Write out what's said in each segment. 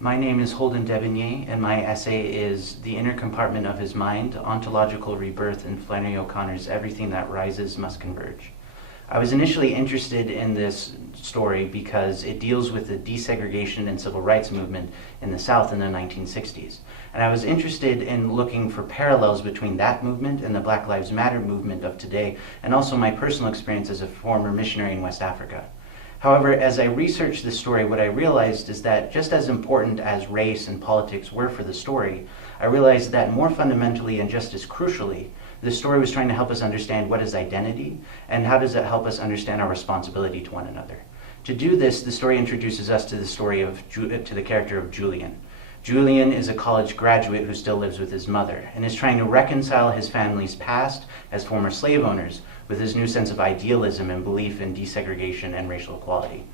My name is Holden and my essay is The Inner Compartment of His Mind, Ontological Rebirth in Flannery O'Connor's Everything That Rises Must Converge. I was initially interested in this story because it deals with the desegregation and civil rights movement in the South in the 1960s. And I was interested in looking for parallels between that movement and the Black Lives Matter movement of today, and also my personal experience as a former missionary in West Africa. However, as I researched this story, what I realized is that just as important as race and politics were for the story, I realized that more fundamentally and just as crucially, the story was trying to help us understand what is identity and how does it help us understand our responsibility to one another. To do this, the story introduces us to the character of Julian. Julian is a college graduate who still lives with his mother and is trying to reconcile his family's past as former slave owners with his new sense of idealism and belief in desegregation and racial equality.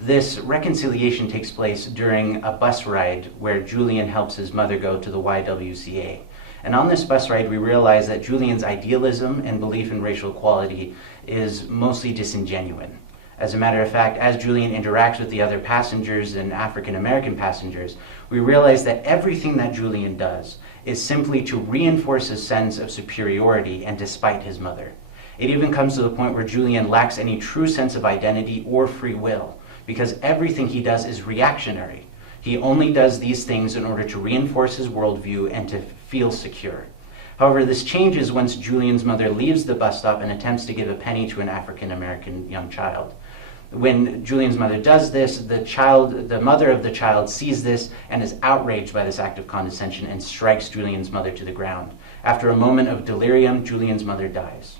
This reconciliation takes place during a bus ride where Julian helps his mother go to the YWCA. And on this bus ride, we realize that Julian's idealism and belief in racial equality is mostly disingenuous. As a matter of fact, as Julian interacts with the other passengers and African American passengers, we realize that everything that Julian does is simply to reinforce his sense of superiority and despite his mother. It even comes to the point where Julian lacks any true sense of identity or free will, because everything he does is reactionary. He only does these things in order to reinforce his worldview and to feel secure. However, this changes once Julian's mother leaves the bus stop and attempts to give a penny to an African American young child. When Julian's mother does this, the mother of the child sees this and is outraged by this act of condescension and strikes Julian's mother to the ground. After a moment of delirium, Julian's mother dies.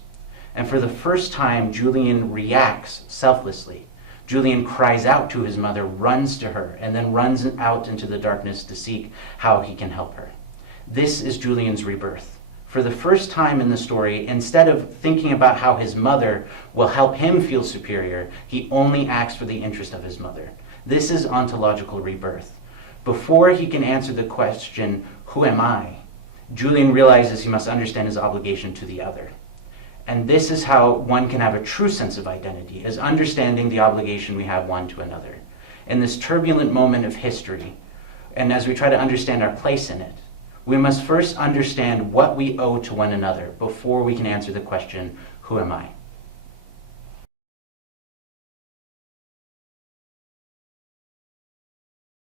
And for the first time, Julian reacts selflessly. Julian cries out to his mother, runs to her, and then runs out into the darkness to seek how he can help her. This is Julian's rebirth. For the first time in the story, instead of thinking about how his mother will help him feel superior, he only acts for the interest of his mother. This is ontological rebirth. Before he can answer the question, who am I? Julian realizes he must understand his obligation to the other. And this is how one can have a true sense of identity, is understanding the obligation we have one to another. In this turbulent moment of history, and as we try to understand our place in it, we must first understand what we owe to one another before we can answer the question, who am I?